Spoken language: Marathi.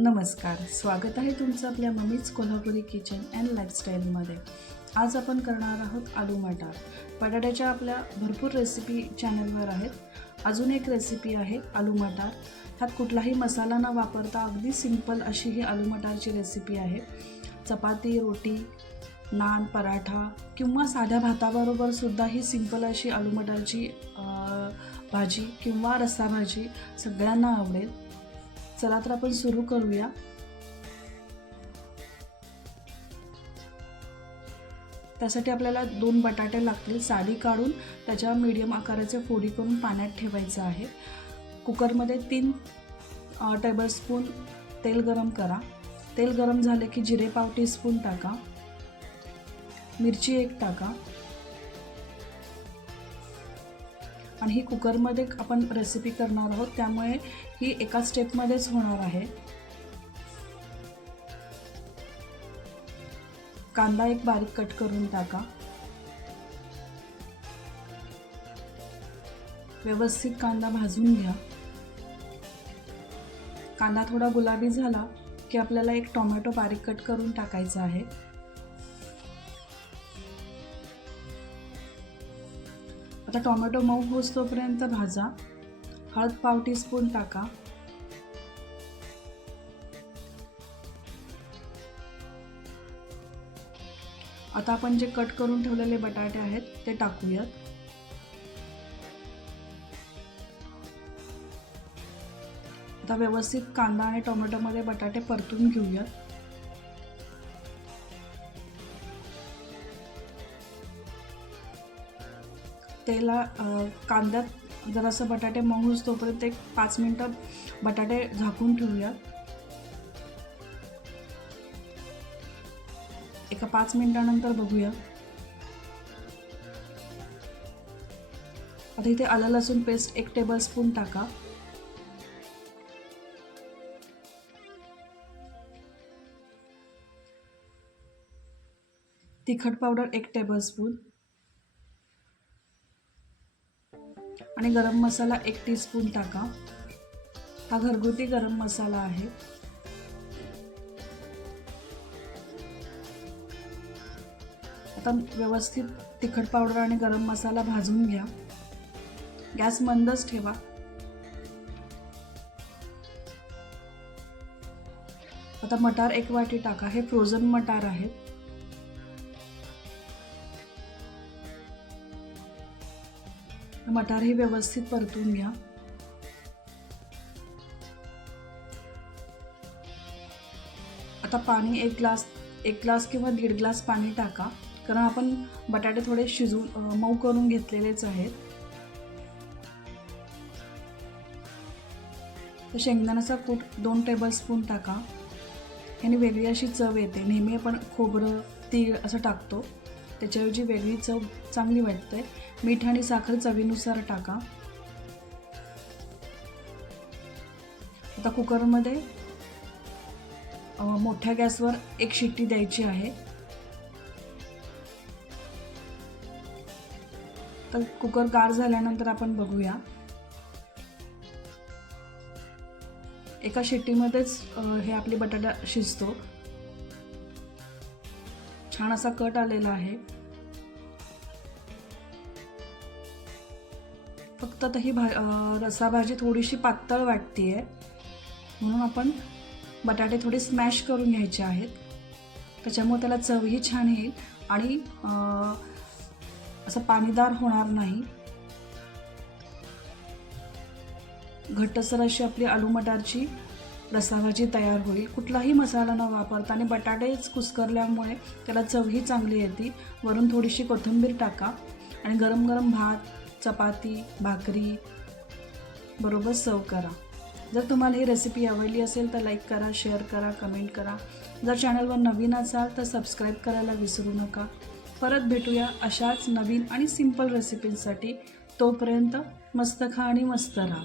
नमस्कार, स्वागत आहे तुमचं आपल्या मम्मीज कोल्हापुरी किचन अँड लाईफस्टाईलमध्ये। आज आपण करणार आहोत आलू मटार। बटाट्याच्या आपल्या भरपूर रेसिपी चॅनलवर आहेत। अजून एक रेसिपी आहे आलू मटार। ह्यात कुठलाही मसाला न वापरता अगदी सिंपल अशी ही आलू मटारची रेसिपी आहे। चपाती, रोटी, नान, पराठा किंवा साध्या भाताबरोबर सुद्धा ही सिंपल अशी आलू मटारची भाजी किंवा रस्सा भाजी सगळ्यांना आवडेल। चला तर आपण सुरू करूया। त्यासाठी आपल्याला 2 बटाटे लागतील। साली काढून त्याच्या मीडियम आकाराचे फोडी करून पाण्यात ठेवायचं आहे। कुकरमध्ये 3 टेबलस्पून तेल गरम करा। तेल गरम झाले की जिरे पाव टीस्पून टाका, मिरची 1 टाका आणि ही कुकरमध्ये आपण रेसिपी करणार आहोत, त्यामुळे ही एका स्टेपमध्येच होणार आहे। कांदा 1 बारीक कट करून टाका। व्यवस्थित कांदा भाजून घ्या। कांदा थोडा गुलाबी झाला की आपल्याला 1 टोमॅटो बारीक कट करून टाकायचा आहे। आता टोमॅटो मऊ होईस्तोपर्यंत भाजा। हळद पाव टीस्पून टाका। आता आपण जे कट करून ठेवलेले बटाटे आहेत ते टाकूयात। आता व्यवस्थित कांदा आणि टोमॅटोमध्ये बटाटे परतून घेऊयात। कांद्यात जरासं बटाटे मऊ होईस्तोपर्यंत 5 मिनिटं बटाटे झाकून ठेवूयात। 5 मिनिटानंतर बघूया। आता इथे आलं लसूण पेस्ट 1 टेबलस्पून टाका। तिखट पावडर 1 टेबलस्पून आणि गरम मसाला 1 टीस्पून टाका। हा घरगुती गरम मसाला आहे। आता व्यवस्थित तिखट पावडर आणि गरम मसाला भाजून घ्या। गॅस मंदच ठेवा। आता मटार 1 वाटी टाका। हे फ्रोझन मटार आहेत। मटार ही व्यवस्थित परतून घ्या। आता पाणी 1 ग्लास किंवा 1.5 ग्लास पाणी टाका, कारण आपण बटाटे थोडे शिजवून मऊ करून घेतलेलेच आहेत। तर शेंगदाण्याचा कूट 2 टेबलस्पून टाका। याने वेगळी अशी चव येते। नेहमी आपण खोबरं, तीळ असं टाकतो, त्याच्याऐवजी वेगळी चव चांगली वाटते। मीठ आणि साखर चवीनुसार टाका। आता कुकरमध्ये मोठ्या गॅसवर 1 शिट्टी द्यायची आहे। तर कुकर गार झाल्यानंतर आपण बघूया। एका शिट्टीमध्येच हे आपली बटाटा शिजतो। छान असा कट आलेला आहे। फक्त आता ही रस्सा भाजी थोडीशी पातळ वाटतेय, म्हणून आपण बटाटे थोडे स्मॅश करून घ्यायचे आहेत। त्याच्यामुळे त्याला चवही छान येईल आणि असं पाणीदार होणार नाही। घट्टसर अशी आपली आलू मटारची रस्सा भाजी तयार होईल। कुठलाही मसाला न वापरता आणि बटाटेच कुस्करल्यामुळे त्याला चवही चांगली येते। वरून थोडीशी कोथिंबीर टाका आणि गरम गरम भात, चपाती, भाकरी बरोबर सर्व करा। जर तुम्हाला ही रेसिपी आवडली असेल तर लाईक करा, शेअर करा, कमेंट करा। जर चॅनलवर नवीन असाल तर सबस्क्राईब करायला विसरू नका। परत भेटूया अशाच नवीन आणि सिंपल रेसिपींसाठी। तोपर्यंत मस्त खा आणि मस्त राहा।